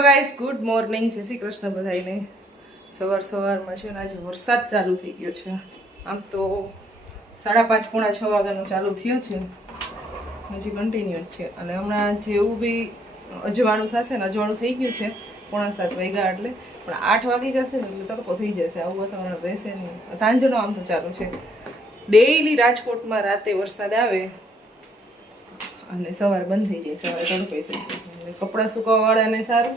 Hello guys, good morning. જય શ્રી કૃષ્ણ બધાને. સવારમાં છે ને આજે વરસાદ ચાલુ થઈ ગયો છે. આમ તો 5:30 પોણા 6 વાગ્યાનો ચાલુ થયો છે, હજી કન્ટિન્યુ છે. અને હમણાં જેવું બી અજવાળું થશે ને, અજવાળું થઈ ગયું છે 6:45 વાગ્યા એટલે, પણ 8 વાગી જશે ને એટલે તડકો થઈ જશે. આવું વાતાવરણ રહેશે નહીં. સાંજનો આમ તો ચાલુ છે. ડેઈલી રાજકોટમાં રાતે વરસાદ આવે અને સવાર બંધ થઈ જાય, સવારે તડકો થઈ જાય. કપડાં સુકવવાવાળાને સારું,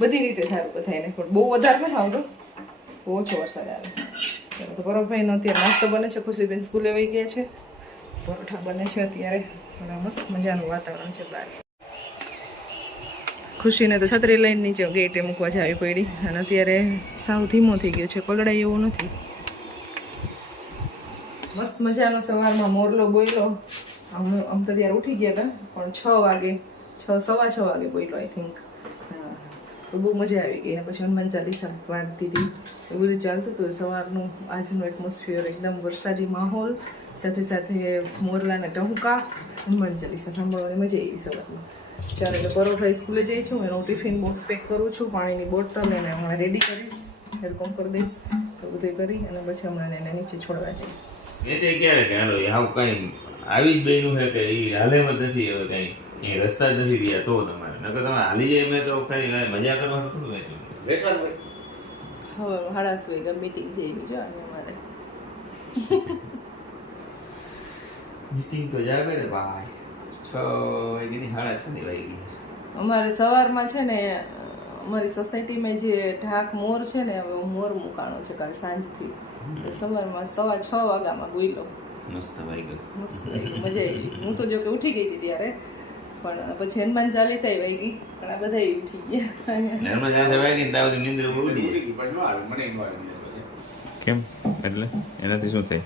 બધી રીતે સારું બધાને. પણ બહુ વધારે નથી આવતો, બહુ ઓછો વરસાદ આવે. તો પરોભાઈનો અત્યારે નાસ્તો બને છે. ખુશીબેન સ્કૂલે વહી ગયા છે, પરોઠા બને છે અત્યારે. અને મસ્ત મજાનું વાતાવરણ છે બહાર. ખુશીને તો છત્રી લઈને નીચે ગેટે મૂકવા જવી પડી. અને અત્યારે સાવ ધીમો થઈ ગયો છે, પલળાય એવું નથી. મસ્ત મજાનો સવારમાં મોરલો બોલ્યો. આમ તો ત્યારે ઉઠી ગયા હતા, પણ 6 વાગે 6:15 વાગે બોલ્યો આઈ થિંક. તો બહુ મજા આવી ગઈ. પછી હનુમાન ચાલીસા વાંચતી હતી, એવું બધું ચાલતું હતું. સવારનું આજનું એટમોસ્ફિયર એકદમ વરસાદી માહોલ, સાથે સાથે મોરલાના ટહુકા, હનુમાન ચાલીસા સાંભળવાની મજા આવી સવારમાં. ચાલો, એટલે પરોઠા સ્કૂલે જઈ છું. એનું ટિફિન બોક્સ પેક કરું છું, પાણીની બોટલ એને હમણાં રેડી કરીશ, હેલ્પમ કરી દઈશ. તો બધું કરી અને પછી હમણાં એને નીચે છોડવા જઈશ. એ ક્યારે કે હાલો આવું કઈ આવી જ બન્યું છે કે એ હાલેમાં જ નથી. હવે કઈ એ રસ્તા જ નથી રહ્યા તો તમારે નકર તમે હાલી જાય મેં તો ખરી મજા કરવાનું થોડું વેચું બેસવાનું હોય. હવે 8:30 વાગ્યા મીટિંગ જેવી જો અમારે મીટિંગ તો જાવે ને ભાઈ 6 વાગ્યાની 6:30 વાગી. અમારે સવારમાં છે ને અમારી સોસાયટીમાં જે ઢાક મોર છે ને, હવે મોર મુકાણો છે કાલ સાંજથી. સવારમાં 6:15 વાગ્યામાં બોલ્યો. મસ્ત વાગ્યો, મસ્ત મજા આવી. હું તો જો કે ઉઠી ગઈ હતી ત્યારે, પણ પછી હનુમાન ચાલીસા વાગી, પણ આ બધા ઉઠી ગયા. હનુમાન ચાલીસા વાગી ને તાવ નીંદર ઉડી ગઈ. કેમ એટલે એનાથી શું થાય?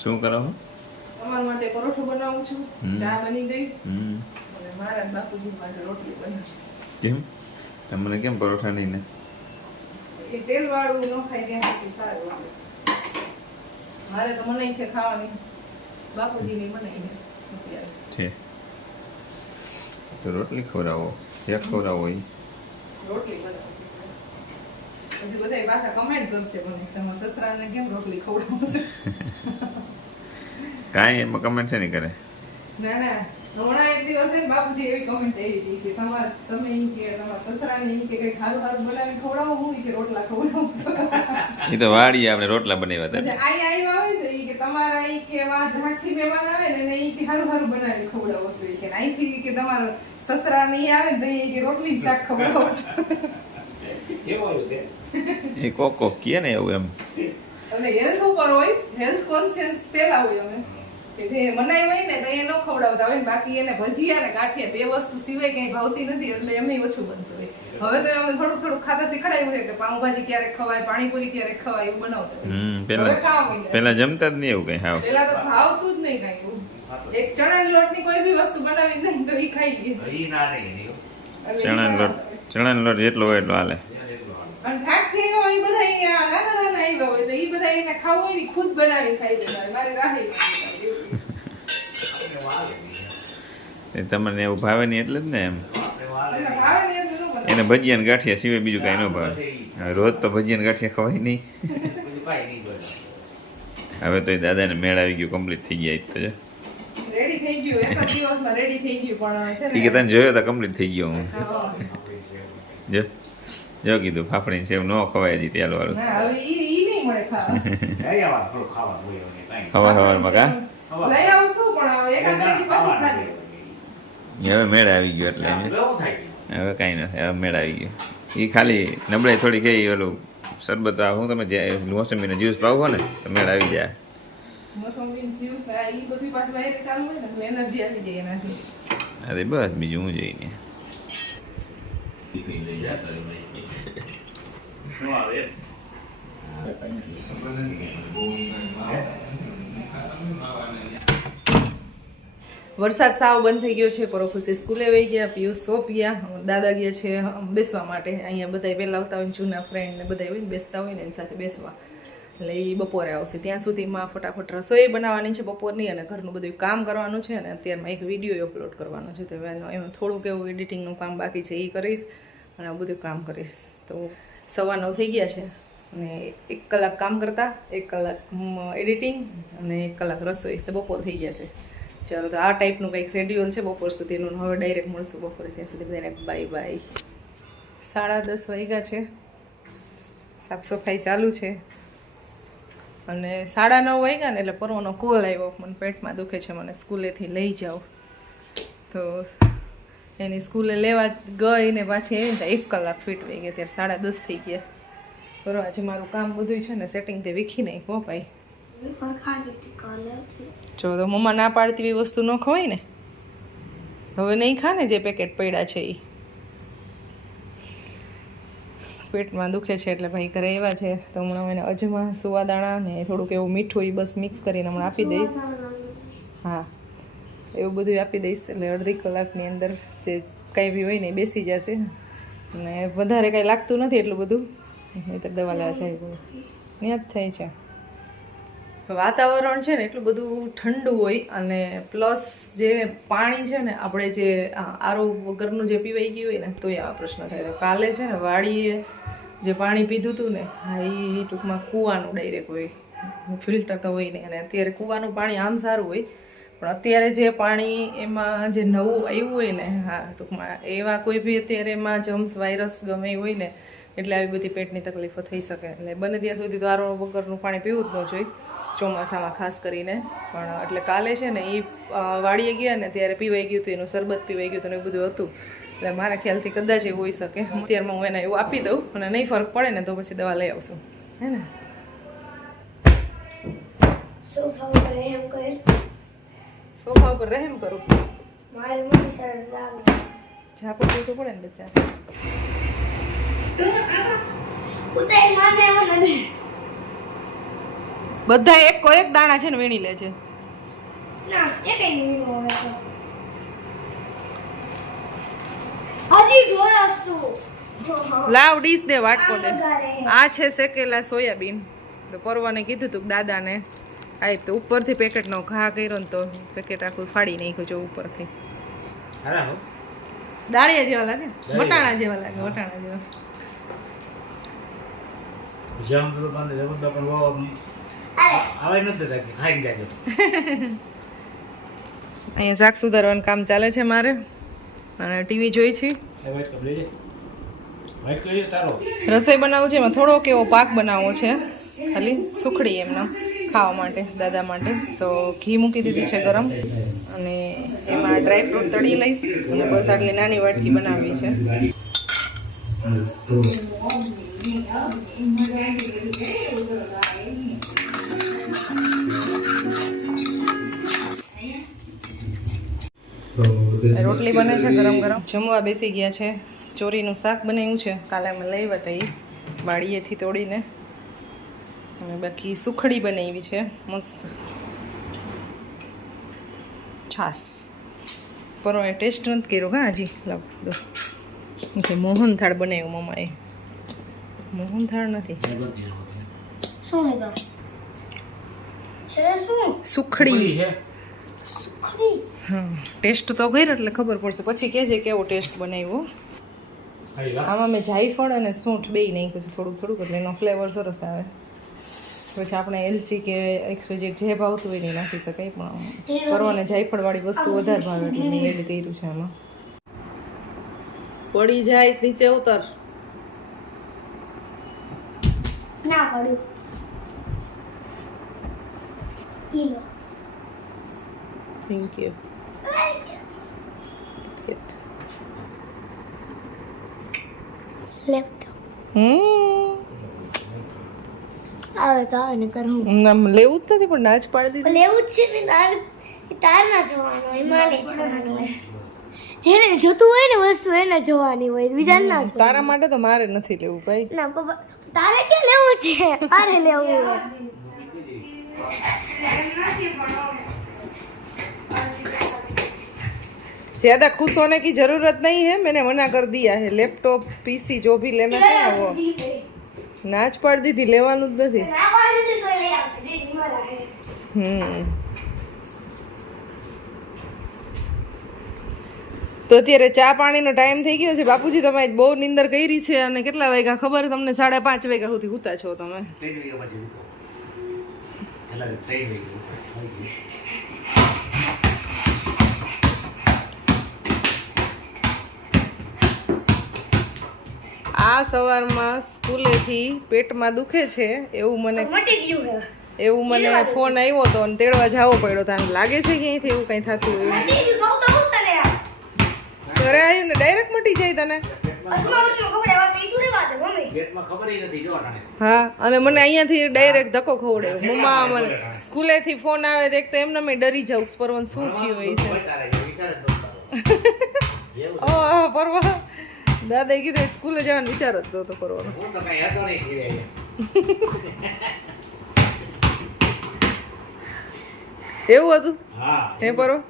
શું કરો? તમારા માટે પરોઠો બનાવું છું, ચા બની ગઈ, અને મારા બાપુજી માટે રોટલી બનાવી. કેમ તમને કેમ પરોઠા નહીં ને? એ તેલ વાળું ન ખાય ત્યાં સુધી સારું આવે. મારે તો મનાઈ છે ખાવાની, બાપુજીની મનાઈ અત્યારે છે. તો રોટલી ખવડાવો, એક ખવડાવો. રોટલી બનાવો. પછી બધા પાછા કમેન્ટ કરશે મને, તમારા સસરાને કેમ રોટલી ખવડાવો છો? કાંઈ એમાં કમેન્ટ છે નહીં કરે. ના ના, હમણાં એક દિવસ છે ને બાપુજી એવી કમેન્ટ આવી હતી કે તમે કે તમારા સસરાને કે કઈ ખારું ખારું બનાવી ખવડાવો, હું કે રોટલા ખવડાવું છું. એ તો વાડી આપણે રોટલા બનાવ્યા હતા. આઈ આવે છે કે તમારા ઈ કે વા ઢાકથી મહેમાન આવે ને ઈ કે હારું હારું બનાવી ખવડાવો છો. કે અહીંથી કે તમારા સસરા નહીં આવે ને ઈ કે રોટલી શાક ખવડાવો છો. એ કોક કે ને એવું એમ. એટલે હેલ્થ ઉપર હોય, હેલ્થ કોન્શિયસ પેલા હોય. અમે કે જે મનાઈ હોય ને તો એ ન ખવડાવતા હોય ને, બાકી એને ભજીયા ને ગાંઠિયા 2 વસ્તુ સિવાય કઈ ભાવતી નથી, એટલે એમ ઓછું બનતું હોય. હવે તો અમે થોડું ખાતા શીખડાયું છે કે પાઉંભાજી ક્યારેક ખવાય, પાણીપુરી ક્યારેક ખવાય, એવું બનાવતા. પેલા જમતા જ નહીં એવું કઈ. હા, પેલા તો ભાવતું જ નહીં કઈ. એક ચણાની લોટની કોઈ બી વસ્તુ બનાવી નહીં તો ઈ ખાઈ લે. ચણાનો લોટ જેટલો હોય એટલો હાલે. અને ઠાક થઈ ગયો એ બધા નાના આવ્યા હોય તો એ બધા એને ખાવું હોય ને ખુદ બનાવી ખાઈ લેતા. મારે રાહે તમને એવું ભાવે નહીં એટલે જ ને એમ. એને ભજીયા ને ગાંઠિયા સિવાય બીજું કઈ ન ભાવે. રોજ તો ભજીયા ને ગાંઠિયા ખવાય નહીં. હવે તો એ દાદાને મેળ આવી ગયું, કમ્પ્લીટ થઈ ગયા. રેડી થઈ ગયું, એક જ દિવસમાં રેડી થઈ ગયું. પણ છે ને કે તને જોયો તો કમ્પ્લીટ થઈ ગયો હું. જો કીધું ફાફડી સેવ ન ખવાય હજી તેલ વાળું. ના હવે ઈ નહીં મળે ખાવા. સવારમાં કા લઈ આવશું પણ હવે એક પછી ખાલી. હવે મેળ આવી ગયો એટલે હવે કાંઈ નથી. હવે મેળ આવી ગયો. એ ખાલી નબળાઈ થોડી કઈ ઓલું શરબત હું તમે મોસંબીનો જ્યુસ પાવો ને તો મેળ આવી જાય. મોસંબીનો જ્યુસ ઈ બધી પાછું વાયરે ચાલુ હોય ને એનર્જી આવી જાય એનાથી. અરે બસ બીજું હું જોઈને વરસાદ સાવ બંધ થઈ ગયો છે. પરોખુશી સ્કૂલે વહી ગયા, પિયુષ સોપ ગયા, દાદા ગયા છે બેસવા માટે. અહીંયા બધા પહેલાં આવતા હોય જૂના ફ્રેન્ડ ને બધા હોય ને બેસતા હોય ને એની સાથે બેસવા. એટલે એ બપોરે આવશે. ત્યાં સુધીમાં ફટાફટ રસોઈ બનાવવાની છે બપોરની, અને ઘરનું બધું કામ કરવાનું છે, અને અત્યારમાં એક વિડીયો અપલોડ કરવાનો છે. તો એમાં થોડુંક એવું એડિટિંગનું કામ બાકી છે, એ કરીશ અને આ બધું કામ કરીશ. તો 9:15 થઈ ગયા છે, અને 1 કલાક કામ કરતાં 1 કલાક એડિટિંગ અને 1 કલાક રસોઈ, તો બપોર થઈ જશે. ચાલો, તો આ ટાઈપનું કંઈક શેડ્યુલ છે બપોર સુધીનું. હવે ડાયરેક્ટ મળશું બપોરે. ત્યાં સુધી બધાને બાય બાય. 10:30 વાગ્યા છે, સાફ સફાઈ ચાલુ છે, અને 9:30 વાગ્યા ને એટલે પરવાનો કોલ આવ્યો. મને પેટમાં દુખે છે, મને સ્કૂલેથી લઈ જાઓ. તો એની સ્કૂલે લેવા ગઈ ને પાછી આવી ને 1 કલાક ફીટ વહી ગયા. ત્યારે 10:30 થઈ ગયા. બરાબર, આજે મારું કામ બધું છે ને સેટિંગ તે વીખી નહીં હો ભાઈ. જો તો મમ્મા ના પાડતી એવી વસ્તુ ન ખવાય ને. હવે નહીં ખા ને જે પેકેટ પડ્યા છે એ. પેટમાં દુખે છે એટલે ભાઈ ઘરે એવા છે. તો હમણાં એને અજમા, સુવાદાણા ને થોડુંક એવું મીઠું એ બસ મિક્સ કરીને હમણાં આપી દઈશ. હા, એવું બધું આપી દઈશ એટલે અડધી કલાકની અંદર જે કાંઈ બી હોય ને એ બેસી જશે. અને વધારે કાંઈ લાગતું નથી એટલું બધું, નહીં તો દવા લેવા જાય બધું ત્યાં જ થાય છે. વાતાવરણ છે ને એટલું બધું ઠંડુ હોય, અને પ્લસ જે પાણી છે ને આપણે જે આરો વગરનું જે પીવાઈ ગયું હોય ને તોય આવા પ્રશ્ન થાય. કાલે છે ને વાડીએ જે પાણી પીધું હતું ને, હા એ ટૂંકમાં કૂવાનું ડાયરેક્ટ હોય, ફિલ્ટર તો હોય નહીં. અને અત્યારે કૂવાનું પાણી આમ સારું હોય, પણ અત્યારે જે પાણી એમાં જે નવું આવ્યું હોય ને, હા ટૂંકમાં એવા કોઈ બી અત્યારે એમાં જમ્સ, વાયરસ ગમે એ હોય ને, એટલે આવી બધી પેટની તકલીફો થઈ શકે. એટલે બને ત્યાં સુધી તો આરો વગરનું પાણી પીવું જ ન જોઈએ, ચોમાસામાં ખાસ કરીને. પણ એટલે કાલે છે ને એ વાડીએ ગયા ને ત્યારે પીવાઈ ગયું હતું, એનું શરબત પીવાઈ ગયું હતું ને એવું બધું હતું. એટલે મારા ખ્યાલથી કદાચ એવું હોઈ શકે. અત્યારમાં હું એને એવું આપી દઉં, અને નહીં ફરક પડે ને તો પછી દવા લઈ આવશું, હે ને. સોફા ઉપર રહેમ કરું, ઝાપો તો પડે ને બચ્ચા. બધા એક દાણા છે ને વીણી લે છે. લાવ ડીશ દે, વાટકો દે. આ છે શેકેલા સોયાબીન. તો પરવાને કીધું તું દાદાને આ તો ઉપરથી પેકેટનો ઘા કર્યો ને તો પેકેટ આખું ફાડી નાખ્યું છે ઉપરથી. દાળિયા જેવા લાગે, વટાણા જેવા લાગે, વટાણા જેવા. અહીંયા શાક સુધારવાનું કામ ચાલે છે મારે, અને ટીવી જોઈ છે. રસોઈ બનાવવું છે, એમાં થોડોક એવો પાક બનાવવો છે, ખાલી સુખડી એમના ખાવા માટે, દાદા માટે. તો ઘી મૂકી દીધું છે ગરમ, અને એમાં ડ્રાયફ્રૂટ તળી લઈશ, અને બસ આટલી નાની વાટકી બનાવવી છે. રોટલી બને છે ગરમ ગરમ. જમવા બેસી ગયા છે. ચોરીનું શાક બનાવ્યું છે, કાલે અમે લઈ આવ્યા હતા એ વાડીએથી તોડીને, અને બાકી સુખડી બનાવી છે મસ્ત. છાસ પર એ ટેસ્ટ નથી કર્યો હા હજી. લાવ દો કે મોહનથાળ બનાવ્યું મમ્માએ. મોહનથાળ નથી, સુખડી. હા, ટેસ્ટ તો કર્યો એટલે ખબર પડશે, પછી કહેજે કેવો ટેસ્ટ બનાવ્યો. આમાં મેં જાયફળ અને સૂંઠ બેય નાખ્યું છે થોડુંક થોડુંક, એટલે એનો ફ્લેવર સરસ આવે. પછી આપણે એલચી કે એક્સપેજેટ જે ભાવતું હોય એ નાખી શકાય, પણ પરવાને જાયફળવાળી વસ્તુ વધારે ભાવે એટલે મેં એડ કર્યું છે આમાં. પડી જાય નીચે ઉતર. ના પડ્યું. Thank you. લેપટોપ આવે તો આવે ને કરું. નામ લેવું જ નથી પણ ના જ પાડી દીધી. લેવું જ છે ને, તાર ના જોવાનું હોય, મારે જોવાનું હોય. જેને જોતું હોય ને વસ્તુ એને જોવાની હોય, બીજા ના જોવાની. તારા માટે તો મારે નથી લેવું ભાઈ. ના પપ્પા, તારે ક્યાં લેવું છે? મારે લેવું હોય. ज्यादा खुश होने की जरूरत नहीं है, मैंने मना कर दिया है. लैपटॉप पीसी जो भी लेना है वो ના જ પાડી દીધી, લેવાનું જ નથી. ના પાડી દીધી તો લઈ આવશે રેડી મારા હે. તો અત્યારે ચા પાણીનો ટાઈમ થઈ ગયો છે. બાપુજી તમે આજ બહુ નીંદર કરી છે અને કેટલા વાગ્યા ખબર તમને? 5:30 વાગ્યા સુધી સૂતા છો તમે. આ સવારમાં સ્કૂલેથી પેટમાં દુખે છે એવું મને મટી ગયું હે. ફોન આવ્યો હતો અને તેડવા જવો પડ્યો તો. આમ લાગે છે કે અહીંથી એવું કંઈ થતું હોય. મટી ગયું કહું તો હું તને યાર. ઘરે આવ્યું ને ડાયરેક્ટ મટી જાય તને. હા, અને મને અહીંયાથી ડાયરેક્ટ ધક્કો ખવડાવ્યો. મમ્મા મને સ્કૂલેથી ફોન આવે તો એક તો એમને મેં ડરી જાઉં પરવન શું થયું હોય છે. ઓહ પરવા દાદાએ કીધું સ્કૂલે જવાનો વિચાર જ નહોતો કરવાનો. એવું હતું હે પરવા?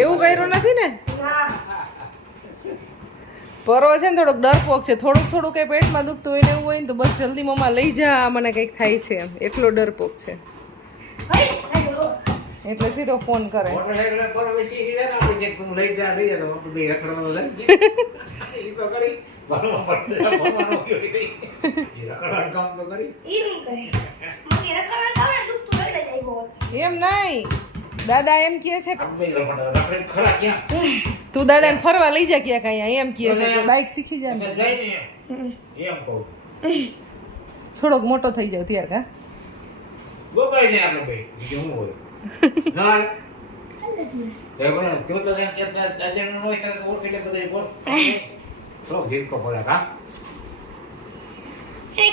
એવું કર્યું નથી ને? પરવો છે ને થોડોક ડરપોક છે. થોડુંક કઈ પેટમાં દુખતું હોય ને એવું હોય ને તો બસ જલ્દી મમ્મા લઈ જા, મને કંઈક થાય છે એમ, એટલો ડરપોક છે. એટલે સીધો ફોન કરે. એમ નહીં, દાદા એમ કહે છે તું દાદાને ફરવા લઈ જા ક્યાંક અહીંયા, એમ કહે છે કે બાઇક શીખી જા ને. થોડોક મોટો થઈ જાવ ત્યાર કા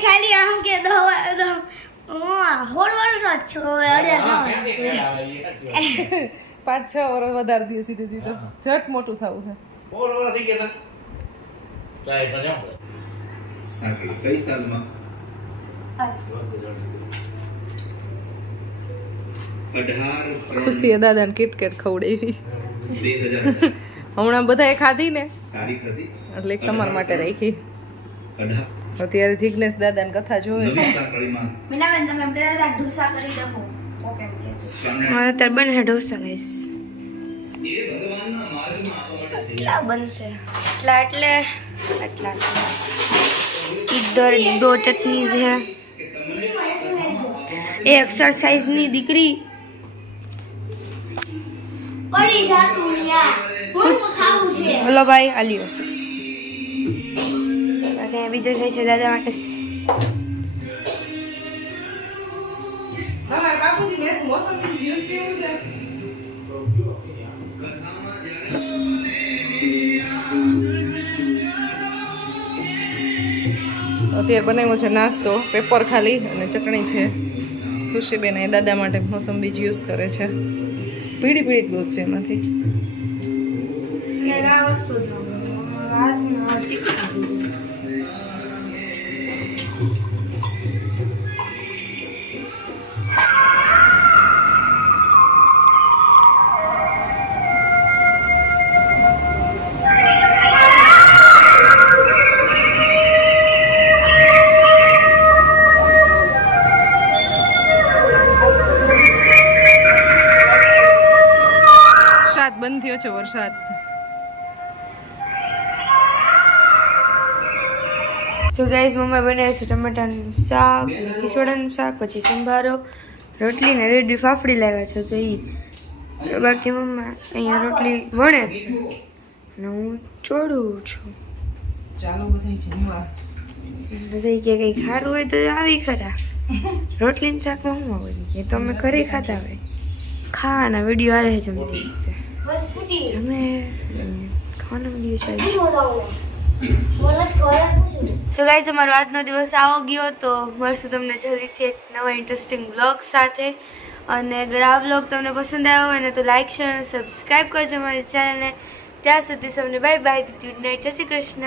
ખાલી આમ કે દો હોડ વર્ષ છો 5-6 વર્ષ વધારે દે સીધે સીધો ઝટ મોટું થવું છે. કઈ સાલમાં? 18 ખુશીએ દાદાને કિટકેટ ખવડાવી. 2018 હમણાં બધાએ ખાધી ને તારીખ હતી એટલે એક તમારા માટે રાખી. 18 અત્યારે જિજ્ઞેશ દાદાને કથા જોવે છે. મીનાબેન તમે એમ કહેતા હતા ઢોસા કરી દો. ઓકે મારે અત્યારે બને ઢોસા ગાઈસ. કેટલા બનશે? એટલા इधर 2 चटनी है. ये एक्सरसाइज ની દીકરી પડી જાતું લ્યા હું ખાવું છે. બોલો ભાઈ આલ્યો. ઓકે બીજો છે દાદા માટે. હા બાપુજી મેસ મોસંબી જ્યુસ પીવું છે. અત્યારે બનાવ્યો છે નાસ્તો, પેપર ખાલી અને ચટણી છે. ખુશીબેન એ દાદા માટે મોસંબી જ્યુસ કરે છે. પીળી પીળી દૂધ છે એમાંથી. બંધ થયો છે વરસાદ. સો ગાઈઝ મમ્મા બનાવ્યું છે ટમેટાનું શાક, ખીચોડાનું શાક, પછી સંભારો, રોટલી ને રેડી ફાફડી લાવ્યા છે તો એ. બાકી મમ્મા અહીંયા રોટલી વણે છે અને હું ચોડું છું. ચાલો બધાય જમવા. બધા કે કંઈ ખારું હોય તો આવી ખરા. રોટલી ને શાકમાં શું હોય કે તો અમે ઘરે ખાતા હોય. ખાવાના વિડીયો આવે છે જમતી વખતે. જમે ખાવાનો વિડીયો ચાલે. સો ગાઈઝ અમારો આજનો દિવસ આવો ગયો તો મળશું તમને જલ્દીથી એક નવા ઇન્ટરેસ્ટિંગ બ્લોગ સાથે. અને અગર આ બ્લોગ તમને પસંદ આવ્યો હોય ને તો લાઈક શેર અને સબસ્ક્રાઈબ કરજો અમારી ચેનલને. ત્યાં સુધી સૌને બાય બાય, ગુડ નાઇટ, જય શ્રી કૃષ્ણ.